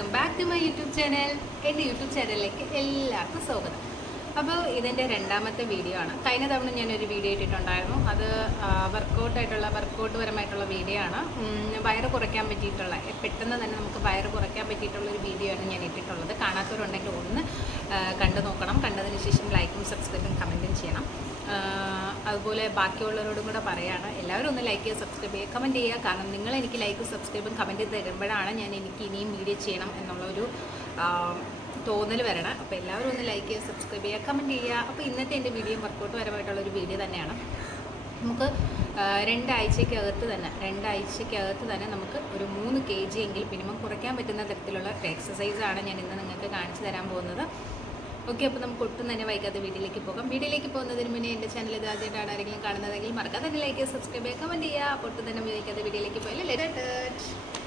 Welcome back to my YouTube channel. എന്റെ YouTube ചാനലിലേക്ക് എല്ലാവർക്കും സ്വാഗതം. അപ്പോൾ ഇതിന്റെ രണ്ടാമത്തെ വീഡിയോ ആണ്. കഴിഞ്ഞ തവണ ഞാനൊരു വീഡിയോ ഇട്ടിട്ടുണ്ടായിരുന്നു. അത് വർക്കൗട്ട് ആയിട്ടുള്ള വർക്കൗട്ട് പരമായിട്ടുള്ള വീഡിയോ ആണ്. വയറ് കുറയ്ക്കാൻ പറ്റിയിട്ടുള്ള പെട്ടെന്ന് തന്നെ നമുക്ക് വയറ് കുറയ്ക്കാൻ പറ്റിയിട്ടുള്ള ഒരു വീഡിയോ ആണ് ഞാൻ ഇട്ടിട്ടുള്ളത്. കാണാത്തവരുണ്ടെങ്കിൽ ഒന്ന് കണ്ടു നോക്കണം. കണ്ടതിന് ശേഷം ലൈക്കും സബ്സ്ക്രൈബും കമന്റും ചെയ്യണം. അതുപോലെ ബാക്കിയുള്ളവരോടും കൂടെ പറയാണ്. എല്ലാവരും ഒന്ന് ലൈക്ക് ചെയ്യുക സബ്സ്ക്രൈബ് ചെയ്യുക കമന്റ് ചെയ്യുക. കാരണം നിങ്ങൾ എനിക്ക് ലൈക്ക് സബ്സ്ക്രൈബും കമന്റ് തരുമ്പോഴാണ് ഞാൻ എനിക്ക് ഇനിയും വീഡിയോ ചെയ്യണം എന്നുള്ളൊരു തോന്നൽ വരണം. അപ്പോൾ എല്ലാവരും ഒന്ന് ലൈക്ക് ചെയ്യുക സബ്സ്ക്രൈബ് ചെയ്യുക കമന്റ് ചെയ്യുക. അപ്പോൾ ഇന്നത്തെ എന്റെ വീഡിയോ വർക്കൗട്ട് പരമായിട്ടുള്ളൊരു വീഡിയോ തന്നെയാണ്. നമുക്ക് രണ്ടാഴ്ചക്കകത്ത് തന്നെ രണ്ടാഴ്ചക്കകത്ത് തന്നെ നമുക്ക് ഒരു മൂന്ന് കെ ജി എങ്കിൽ മിനിമം കുറയ്ക്കാൻ പറ്റുന്ന തരത്തിലുള്ള എക്സസൈസാണ് ഞാൻ ഇന്ന് നിങ്ങൾക്ക് കാണിച്ചു തരാൻ പോകുന്നത്. ഓക്കെ അപ്പോൾ നമുക്ക് ഒട്ടും തന്നെ വൈകാതെ വീട്ടിലേക്ക് പോകാം. വീട്ടിലേക്ക് പോകുന്നതിന് മുന്നേ എന്റെ ചാനൽ ഇത് ആദ്യമായിട്ടാണ് ആരെങ്കിലും കാണുന്നതെങ്കിൽ മറക്കാതെ ലൈക്ക് സബ്സ്ക്രൈബ് ചെയ്യുക കമന്റ് ചെയ്യുക. അപ്പോൾ ഒട്ടും തന്നെ വൈകാതെ വീഡിയോയിലേക്ക് പോയാൽ ലെറ്റ്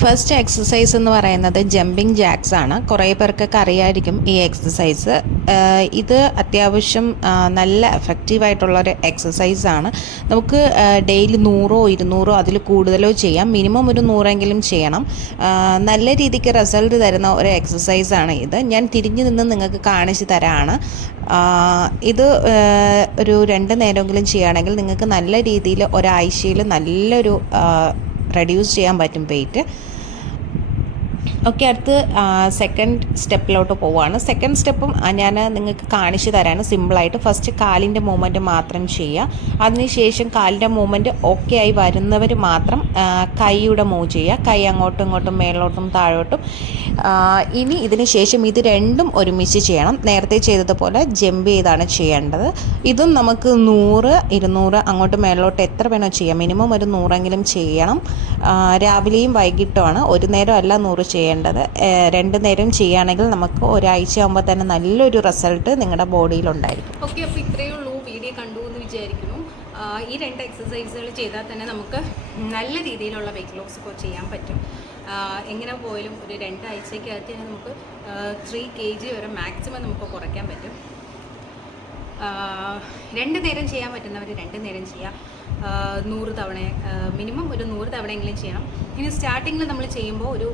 ഫസ്റ്റ് എക്സസൈസ് എന്ന് പറയുന്നത് ജമ്പിങ് ജാക്സ് ആണ്. കുറേ പേർക്കൊക്കെ അറിയായിരിക്കും ഈ എക്സസൈസ് ഇത് അത്യാവശ്യം നല്ല എഫക്റ്റീവ് ആയിട്ടുള്ളൊരു എക്സസൈസ് ആണ്. നമുക്ക് ഡെയിലി നൂറോ ഇരുന്നൂറോ അതിൽ കൂടുതലോ ചെയ്യാം. മിനിമം ഒരു നൂറെങ്കിലും ചെയ്യണം. നല്ല രീതിക്ക് റിസൾട്ട് തരുന്ന ഒരു എക്സസൈസ് ആണ് ഇത്. ഞാൻ തിരിഞ്ഞു നിന്ന് നിങ്ങൾക്ക് കാണിച്ചു തരാണ്. ഇത് ഒരു രണ്ട് നേരമെങ്കിലും ചെയ്യുകയാണെങ്കിൽ നിങ്ങൾക്ക് നല്ല രീതിയിൽ ഒരാഴ്ചയിൽ നല്ലൊരു റെഡ്യൂസ് ചെയ്യാൻ പറ്റും വെയിറ്റ് ഓക്കെ അടുത്ത് സെക്കൻഡ് സ്റ്റെപ്പിലോട്ട് പോവുകയാണ് സെക്കൻഡ് സ്റ്റെപ്പും ഞാൻ നിങ്ങൾക്ക് കാണിച്ചു തരാണ്. സിമ്പിളായിട്ട് ഫസ്റ്റ് കാലിന്റെ മൂവ്മെന്റ് മാത്രം ചെയ്യുക. അതിനുശേഷം കാലിന്റെ മൂവ്മെന്റ് ഓക്കെ ആയി വരുന്നവർ മാത്രം കൈയുടെ മൂവ് ചെയ്യുക. കൈ അങ്ങോട്ടും ഇങ്ങോട്ടും മേളോട്ടും താഴോട്ടും. ഇനി ഇതിന് ശേഷം ഇത് രണ്ടും ഒരുമിച്ച് ചെയ്യണം. നേരത്തെ ചെയ്തതുപോലെ ജമ്പ് ചെയ്താണ് ചെയ്യേണ്ടത്. ഇതും നമുക്ക് നൂറ് ഇരുന്നൂറ് അങ്ങോട്ട് മേളിലോട്ട് എത്ര വേണോ ചെയ്യാം. മിനിമം ഒരു നൂറെങ്കിലും ചെയ്യണം. രാവിലെയും വൈകിട്ടുമാണ്. ഒരു നേരം അല്ല നൂറ് ചെയ്യേണ്ടത്. രണ്ട് നേരം ചെയ്യുകയാണെങ്കിൽ നമുക്ക് ഒരാഴ്ച ആകുമ്പോൾ തന്നെ നല്ലൊരു റിസൾട്ട് നിങ്ങളുടെ ബോഡിയിൽ ഉണ്ടായിരിക്കും ഓക്കെ അപ്പോൾ ഇത്രയേ ഉള്ളൂ. വീഡിയോ കണ്ടു എന്ന് വിചാരിക്കുന്നു ഈ രണ്ട് എക്സസൈസുകൾ ചെയ്താൽ തന്നെ നമുക്ക് നല്ല രീതിയിലുള്ള വെയിറ്റ് ലോസ് ഒക്കെ ചെയ്യാൻ പറ്റും. എങ്ങനെ പോയാലും ഒരു രണ്ടാഴ്ചക്കകത്ത് തന്നെ നമുക്ക് ത്രീ കെ ജി വരെ മാക്സിമം നമുക്ക് കുറയ്ക്കാൻ പറ്റും. രണ്ട് നേരം ചെയ്യാൻ പറ്റുന്നവർ രണ്ട് നേരം ചെയ്യാം. നൂറ് തവണ മിനിമം ഒരു നൂറ് തവണയെങ്കിലും ചെയ്യണം. ഇനി സ്റ്റാർട്ടിങ്ങിൽ നമ്മൾ ചെയ്യുമ്പോൾ ഒരു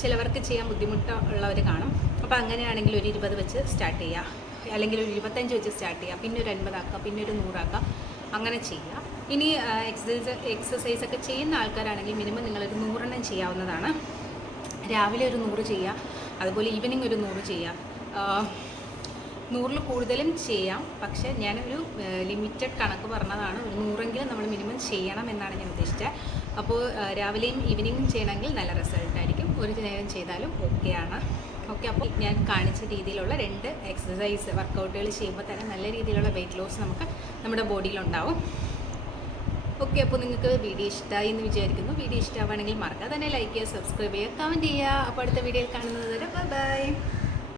ചിലവർക്ക് ചെയ്യാൻ ബുദ്ധിമുട്ട് ഉള്ളവർ കാണും. അപ്പോൾ അങ്ങനെയാണെങ്കിൽ ഒരു ഇരുപത് വെച്ച് സ്റ്റാർട്ട് ചെയ്യുക അല്ലെങ്കിൽ ഒരു ഇരുപത്തഞ്ച് വെച്ച് സ്റ്റാർട്ട് ചെയ്യുക പിന്നെ ഒരു അൻപതാക്കുക പിന്നെ ഒരു നൂറാക്കുക അങ്ങനെ ചെയ്യുക ഇനി എക്സസൈസ് എക്സസൈസ് ഒക്കെ ചെയ്യുന്ന ആൾക്കാരാണെങ്കിൽ മിനിമം നിങ്ങളൊരു നൂറെണ്ണം ചെയ്യാവുന്നതാണ്. രാവിലെ ഒരു നൂറ് ചെയ്യുക അതുപോലെ ഈവനിങ് ഒരു നൂറ് ചെയ്യുക നൂറിൽ കൂടുതലും ചെയ്യാം. പക്ഷേ ഞാനൊരു ലിമിറ്റഡ് കണക്ക് പറഞ്ഞതാണ്. ഒരു നൂറെങ്കിലും നമ്മൾ മിനിമം ചെയ്യണം എന്നാണ് ഞാൻ ഉദ്ദേശിച്ചത്. അപ്പോൾ രാവിലെയും ഈവനിങ്ങും ചെയ്യണമെങ്കിൽ നല്ല റിസൾട്ട് ആയിരിക്കും. ഒരു നേരം ചെയ്താലും ഓക്കെയാണ് ഓക്കെ അപ്പോൾ ഞാൻ കാണിച്ച രീതിയിലുള്ള രണ്ട് എക്സസൈസ് വർക്കൗട്ടുകൾ ചെയ്യുമ്പോൾ തന്നെ നല്ല രീതിയിലുള്ള വെയിറ്റ് ലോസ് നമുക്ക് നമ്മുടെ ബോഡിയിലുണ്ടാവും ഓക്കെ അപ്പോൾ നിങ്ങൾക്ക് വീഡിയോ ഇഷ്ടമായി എന്ന് വിചാരിക്കുന്നു. വീഡിയോ ഇഷ്ടമാണെങ്കിൽ മറക്കാതെ തന്നെ ലൈക്ക് ചെയ്യുക സബ്സ്ക്രൈബ് ചെയ്യുക കമന്റ് ചെയ്യുക. അപ്പോൾ അടുത്ത വീഡിയോയിൽ കാണുന്നത് വരെ ബൈ